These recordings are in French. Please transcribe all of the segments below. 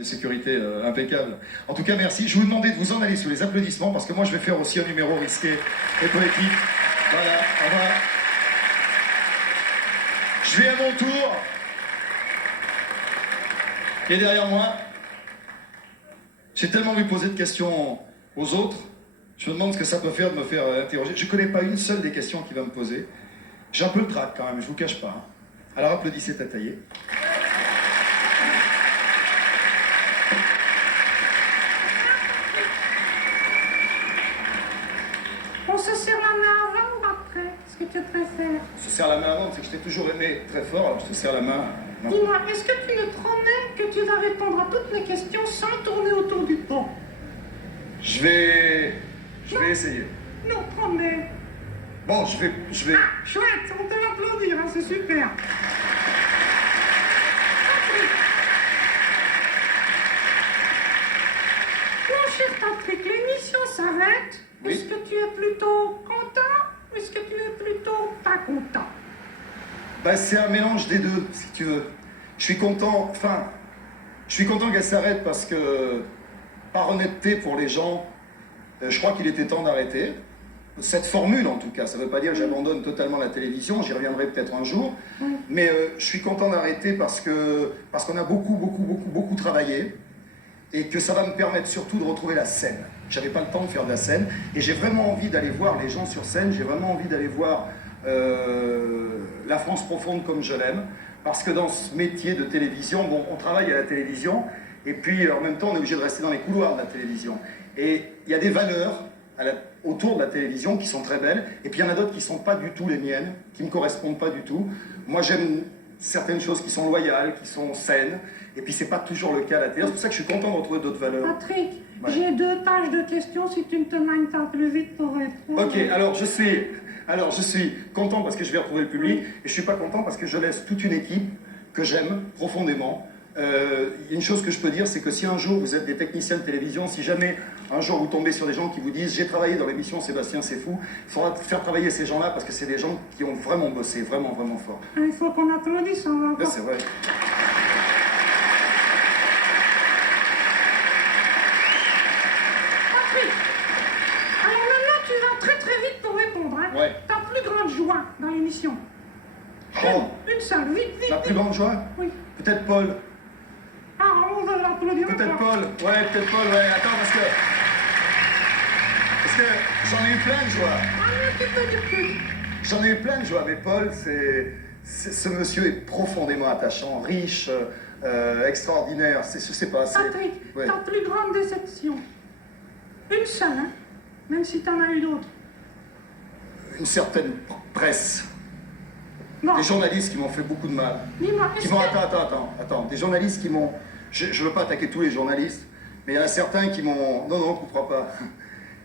Des sécurités impeccables. En tout cas, merci. Je vous demandais de vous en aller sous les applaudissements parce que moi, je vais faire aussi un numéro risqué et poétique. Voilà, au revoir. Je vais à mon tour. Qui est derrière moi. J'ai tellement vu poser de questions aux autres. Je me demande ce que ça peut faire de me faire interroger. Je ne connais pas une seule des questions qu'il va me poser. J'ai un peu le trac quand même, je vous cache pas. Hein. Alors applaudissez Tataillé. On se serre la main avant ou après? Ce que tu préfères? On se serre la main avant, c'est que je t'ai toujours aimé très fort, alors je te serre la main. Dis-moi, est-ce que tu me promets que tu vas répondre à toutes mes questions sans tourner autour du pot? Je vais essayer. Non, promets. Bon, je vais... Ah, chouette, on te l'applaudir, hein, c'est super. Mon cher Patrick, l'émission s'arrête. Oui. Est-ce que tu es plutôt content ou est-ce que tu es plutôt pas content? Bah, c'est un mélange des deux, si tu veux. Je suis content, qu'elle s'arrête parce que, par honnêteté pour les gens, je crois qu'il était temps d'arrêter. Cette formule, en tout cas, ça ne veut pas dire que j'abandonne totalement la télévision, j'y reviendrai peut-être un jour, mais je suis content d'arrêter parce qu'on a beaucoup travaillé et que ça va me permettre surtout de retrouver la scène. J'avais pas le temps de faire de la scène et j'ai vraiment envie d'aller voir les gens sur scène, j'ai vraiment envie d'aller voir la France profonde comme je l'aime, parce que dans ce métier de télévision, bon, on travaille à la télévision et puis en même temps on est obligé de rester dans les couloirs de la télévision. Et il y a des valeurs autour de la télévision qui sont très belles, et puis il y en a d'autres qui ne sont pas du tout les miennes, qui ne me correspondent pas du tout. Moi j'aime certaines choses qui sont loyales, qui sont saines, et puis c'est pas toujours le cas à la télé, c'est pour ça que je suis content de retrouver d'autres valeurs. Patrick, Ouais. j'ai 2 pages de questions si tu ne te manges pas plus vite pour répondre. Ok, alors je suis content parce que je vais retrouver le public, et je suis pas content parce que je laisse toute une équipe que j'aime profondément. Une chose que je peux dire, c'est que si un jour vous êtes des techniciens de télévision, si jamais un jour vous tombez sur des gens qui vous disent « j'ai travaillé dans l'émission Sébastien c'est fou », il faudra faire travailler ces gens-là parce que c'est des gens qui ont vraiment bossé, vraiment fort. Il faut qu'on applaudisse, on va Là, encore. c'est vrai. Patrick, alors maintenant tu vas très vite pour répondre. Hein. Ouais. Ta plus grande joie dans l'émission? Oh, Une seule, vite. la plus grande joie? Oui. Peut-être Paul. Ah, on va l'applaudir. Peut-être encore. Paul. Ouais, peut-être Paul, ouais. Attends, parce que j'en ai eu plein de joie. Ah, mais tu peux dire plus. J'en ai eu plein de joie, mais Paul, ce monsieur est profondément attachant, riche, extraordinaire. Je sais pas. Patrick, Ouais. ta plus grande déception? Une seule, hein? Même si t'en as eu d'autres. Une certaine presse. Non, Des journalistes qui m'ont fait beaucoup de mal. dis-moi, Qui est-ce m'ont... que... Attends. Des journalistes qui m'ont... Je ne veux pas attaquer tous les journalistes, mais il y en a certains qui m'ont... Non, on ne comprend pas.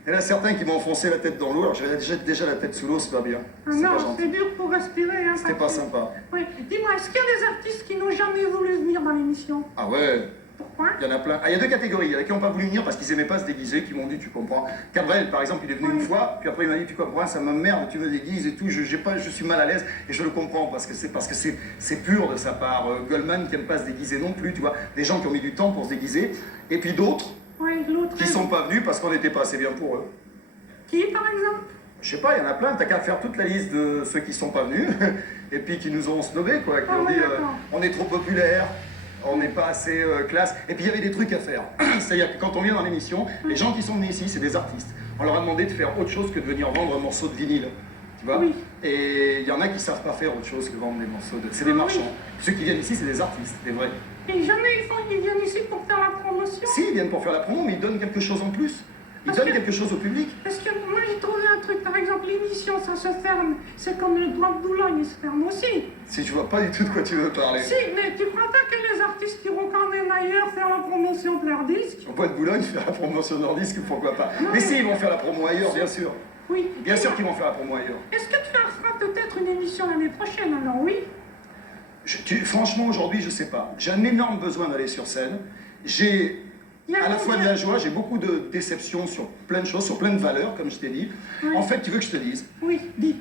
Il y en a certains qui m'ont enfoncé la tête dans l'eau. Alors j'avais déjà la tête sous l'eau, c'est pas bien. Ah C'est pas non, gentil. c'est dur pour respirer, hein, C'était pas Patrick. sympa. Oui, dis-moi, est-ce qu'il y a des artistes qui n'ont jamais voulu venir dans l'émission? Ah ouais, Pourquoi? il y en a plein. Ah, il y a deux catégories. Il y en a qui n'ont pas voulu venir parce qu'ils aimaient pas se déguiser, qui m'ont dit, tu comprends. Cabrel, par exemple, il est venu une fois, puis après il m'a dit, tu comprends, ça m'emmerde, tu me déguises et tout, je suis mal à l'aise, et je le comprends, parce que c'est pur de sa part. Goldman qui n'aime pas se déguiser non plus, tu vois. Des gens qui ont mis du temps pour se déguiser, et puis d'autres Oui, l'autre... qui sont pas venus parce qu'on n'était pas assez bien pour eux. Qui, par exemple? Je sais pas, il y en a plein, t'as qu'à faire toute la liste de ceux qui sont pas venus, et puis qui nous ont snobés, quoi, qui Ah ont ouais, dit, d'accord. on est trop populaire, on n'est pas assez classe, et puis il y avait des trucs à faire. C'est-à-dire que quand on vient dans l'émission, les gens qui sont venus ici, c'est des artistes. On leur a demandé de faire autre chose que de venir vendre un morceau de vinyle, tu vois. Oui. Et il y en a qui savent pas faire autre chose que vendre des morceaux de... C'est des Ah oui. marchands. Ceux qui viennent ici, c'est des artistes, des vrais. Et jamais ils viennent ici pour faire la promotion? Si, ils viennent pour faire la promo, mais ils donnent quelque chose en plus. Ils Parce donnent que- quelque chose au public. Parce que moi j'ai trouvé un truc, par exemple l'émission ça se ferme, c'est comme le Bois de Boulogne, il se ferme aussi. Si je vois pas du tout de quoi tu veux parler. Si, mais tu crois pas que les artistes iront quand même ailleurs faire la promotion de leur disque? Au Bois de Boulogne, faire la promotion de leur disque, pourquoi pas. Non, Mais mais- si, ils vont faire la promo ailleurs, bien sûr. Oui. Bien sûr qu'ils vont faire la promo ailleurs. Est-ce que tu feras peut-être une émission l'année prochaine alors? Oui. Franchement, aujourd'hui, je sais pas. J'ai un énorme besoin d'aller sur scène. J'ai Il y a à la fois de combien- la joie, j'ai beaucoup de déceptions sur plein de choses, sur plein de valeurs, comme je t'ai dit. Oui. En fait, tu veux que je te dise, Oui, dis.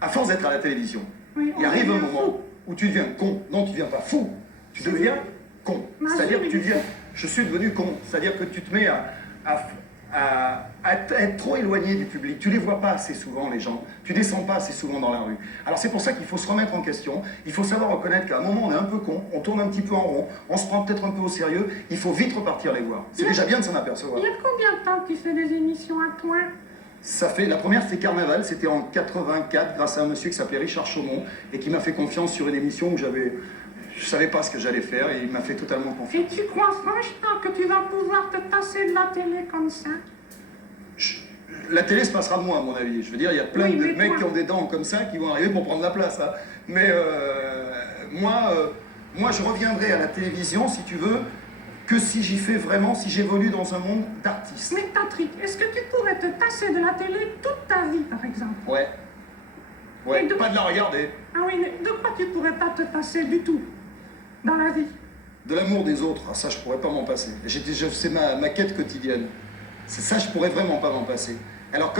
à force d'être à la télévision, Oui, il on arrive un devient moment fou. où tu deviens con. Non, tu deviens pas fou. Tu C'est deviens vrai. con. Mais C'est-à-dire que tu mais- dis, je suis devenu con. C'est-à-dire que tu te mets à être trop éloigné du public. Tu les vois pas assez souvent, les gens. Tu descends pas assez souvent dans la rue. Alors c'est pour ça qu'il faut se remettre en question. Il faut savoir reconnaître qu'à un moment, on est un peu con, on tourne un petit peu en rond, on se prend peut-être un peu au sérieux. Il faut vite repartir les voir. C'est déjà bien de s'en apercevoir. Il y a combien de temps que tu fais des émissions à toi? Ça fait, la première c'était Carnaval, c'était en 84 grâce à un monsieur qui s'appelait Richard Chaumont et qui m'a fait confiance sur une émission où je savais pas ce que j'allais faire et il m'a fait totalement confiance. Et tu crois franchement que tu vas pouvoir te passer de la télé comme ça? La télé se passera de moi à mon avis. Je veux dire, il y a plein Oui, de mais mecs toi- qui ont des dents comme ça qui vont arriver pour prendre la place. Hein. Mais moi je reviendrai à la télévision si tu veux que si j'y fais vraiment, si j'évolue dans un monde d'artistes. Mais Patrick, est-ce que tu pourrais te passer de la télé toute ta vie, par exemple? Ouais. Ouais, Et de- pas de la regarder. Ah oui, mais de quoi tu pourrais pas te passer du tout dans la vie? De l'amour des autres, ah, ça je pourrais pas m'en passer. C'est ma quête quotidienne. C'est ça, je pourrais vraiment pas m'en passer. Alors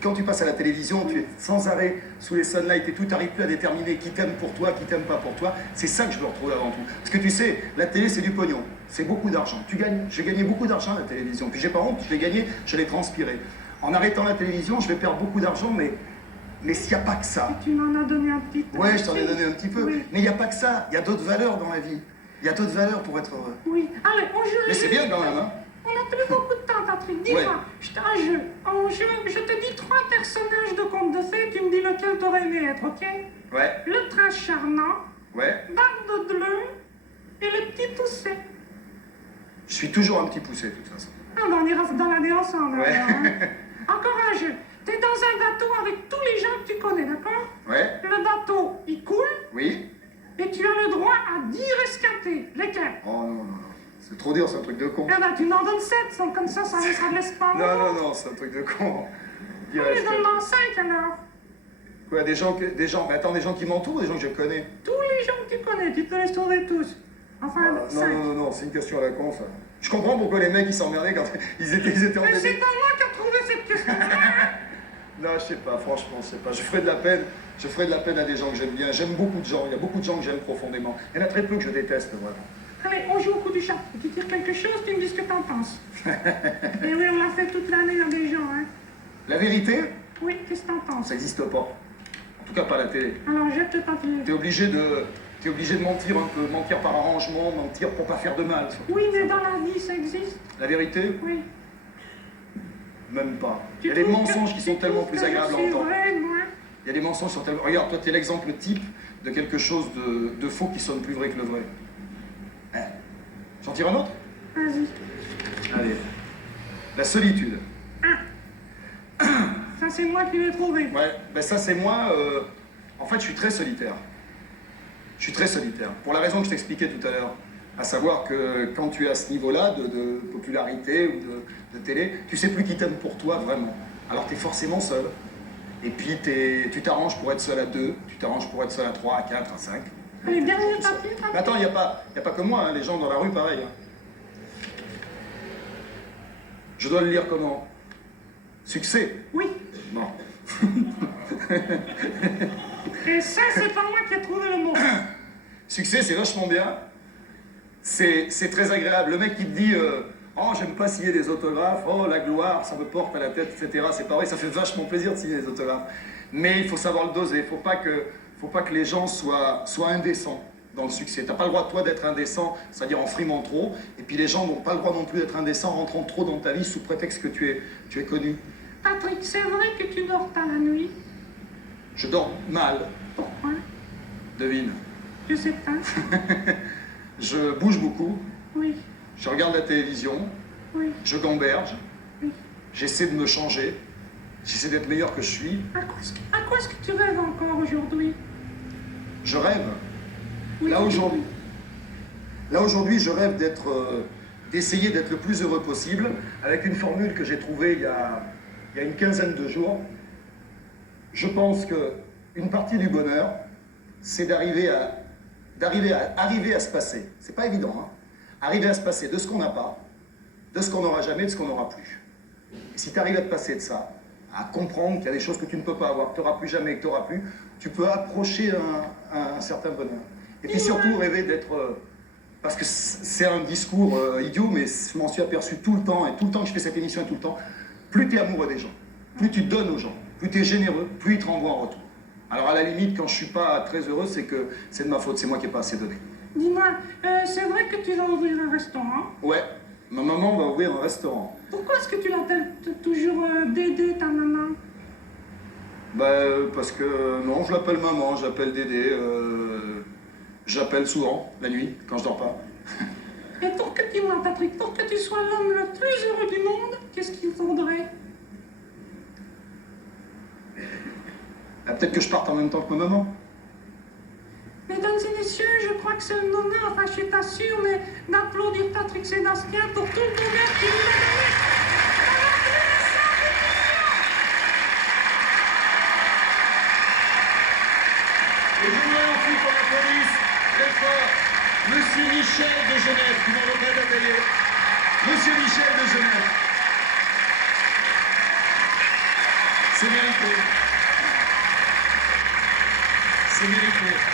quand tu passes à la télévision, tu es sans arrêt sous les sunlights et tout, t'arrives plus à déterminer qui t'aime pour toi, qui t'aime pas pour toi. C'est ça que je veux retrouver avant tout. Parce que tu sais, la télé c'est du pognon, c'est beaucoup d'argent. J'ai gagné beaucoup d'argent à la télévision. Puis j'ai pas honte, je l'ai gagné, je l'ai transpiré. En arrêtant la télévision, je vais perdre beaucoup d'argent, mais s'il n'y a pas que ça. Tu m'en as donné un petit peu. Ouais, je t'en ai donné un petit peu. Oui. Mais il n'y a pas que ça. Il y a d'autres valeurs dans la vie. Il y a d'autres valeurs pour être heureux. Oui. Allez, on joue. Mais c'est bien quand même, hein. On n'a plus beaucoup de temps, Patrick. Dis-moi, Ouais. je te un jeu. Je te dis 3 personnages de contes de fées, tu me dis lequel t'aurais aimé être, ok? Ouais, Le prince charmant, ouais. Barbe Bleue et le petit pousset. Je suis toujours un petit poussé, de toute façon. Ah, ben on ira dans l'année ensemble. Ouais. Alors, hein. Encore un jeu. T'es dans un bateau avec tous les gens que tu connais, d'accord? Ouais, Le bateau, il coule oui. et tu as le droit à 10 rescapés. Lesquels? Oh non, non, non. C'est trop dur, c'est un truc de con. Eh ben, tu m'en donnes 7, comme ça ne laisse pas. Non, non, non, c'est un truc de con. Il Allez, reste- donne-moi 5 alors. Quoi, des gens, mais attends, des gens qui m'entourent ou des gens que je connais? Tous les gens que tu connais, tu peux les trouver tous. Enfin, Ah, 5. non, non, non, non, c'est une question à la con, ça. Je comprends pourquoi les mecs, ils s'emmerdaient quand ils étaient en Mais c'est début. pas moi qui ai trouvé cette question. Non, je sais pas, franchement, je sais pas. Je ferai de la peine à des gens que j'aime bien. J'aime beaucoup de gens, il y a beaucoup de gens que j'aime profondément. Il y en a très peu que je déteste, vraiment. Allez, on joue au coup du chat. Tu tires quelque chose, tu me dis ce que t'en penses. Et oui, on l'a fait toute l'année à des gens, hein. La vérité, Oui, qu'est-ce que t'en penses? ça n'existe pas. En tout cas, pas à la télé. Alors, jette le papier. T'es obligé de mentir un peu, mentir par arrangement, mentir pour pas faire de mal. surtout. Oui, mais dans la vie, ça existe. La vérité, Oui. même pas. Tu Il y a des trouves mensonges que- qui sont tu tellement trouves plus que agréables à c'est entendre. vrai, moi. Il y a des mensonges qui sont tellement... Regarde, toi, t'es l'exemple type de quelque chose de faux qui sonne plus vrai que le vrai. Hein. J'en tire un autre? Vas-y. Allez. La solitude. Ça, c'est moi qui l'ai trouvé. Ouais, ben ça c'est moi. En fait, je suis très solitaire. Je suis très solitaire. Pour la raison que je t'expliquais tout à l'heure. À savoir que quand tu es à ce niveau-là de popularité ou de télé, tu sais plus qui t'aime pour toi vraiment. Alors tu es forcément seul. Et puis tu t'arranges pour être seul à 2, tu t'arranges pour être seul à 3, à 4, à 5. Allez, dernier papier, Mais papier. attends, il n'y a pas que moi, hein, les gens dans la rue, pareil. Hein. Je dois le lire comment? Succès? Oui. Non. Et ça, c'est pas moi qui ai trouvé le mot. Succès, c'est vachement bien. C'est très agréable. Le mec qui te dit oh, j'aime pas signer des autographes, oh, la gloire, ça me porte à la tête, etc. C'est pareil, ça fait vachement plaisir de signer des autographes. Mais il faut savoir le doser. Faut pas que les gens soient indécents dans le succès. T'as pas le droit, toi, d'être indécent, c'est-à-dire en frimant trop. Et puis les gens n'ont pas le droit non plus d'être indécents en rentrant trop dans ta vie sous prétexte que tu es connu. Patrick, c'est vrai que tu dors pas la nuit? Je dors mal, Pourquoi? devine. Je sais pas. Je bouge beaucoup, Oui, je regarde la télévision, oui, je gamberge, oui. j'essaie de me changer, j'essaie d'être meilleur que je suis, À quoi est-ce que tu rêves encore aujourd'hui? je rêve. Oui. Là aujourd'hui, je rêve d'essayer d'être le plus heureux possible avec une formule que j'ai trouvée il y a une quinzaine de jours. Je pense que une partie du bonheur, c'est d'arriver à se passer. C'est pas évident, hein. Arriver à se passer de ce qu'on n'a pas, de ce qu'on n'aura jamais, de ce qu'on n'aura plus. Et si tu arrives à te passer de ça, à comprendre qu'il y a des choses que tu ne peux pas avoir, que tu n'auras plus jamais, que tu n'auras plus, tu peux approcher un certain bonheur. Et puis surtout rêver parce que c'est un discours idiot, mais je m'en suis aperçu tout le temps, et tout le temps que je fais cette émission et tout le temps, plus tu es amoureux des gens, plus tu donnes aux gens, plus tu es généreux, plus ils te renvoient en retour. Alors à la limite, quand je suis pas très heureux, c'est que c'est de ma faute, c'est moi qui n'ai pas assez donné. Dis-moi, c'est vrai que tu vas ouvrir un restaurant? Ouais, ma maman va ouvrir un restaurant. Pourquoi est-ce que tu l'appelles toujours Dédé, ta maman? Parce que non, je l'appelle maman, j'appelle Dédé, j'appelle souvent, la nuit, quand je dors pas. Et pour que tu vois, Patrick, pour que tu sois l'homme le plus heureux du monde, qu'est-ce qu'il faudrait? Ah, peut-être que je parte en même temps que ma maman. Mesdames et messieurs, je crois que c'est le moment, enfin je suis pas sûr, mais d'applaudir Patrick Sébastien pour tout le bonheur qu'il nous a donné. Et je voudrais ensuite qu'on applaudisse très fort Monsieur Michel de Genève, qui m'en regrette d'appeler. Monsieur Michel de Genève. C'est mérité. C'est mérité.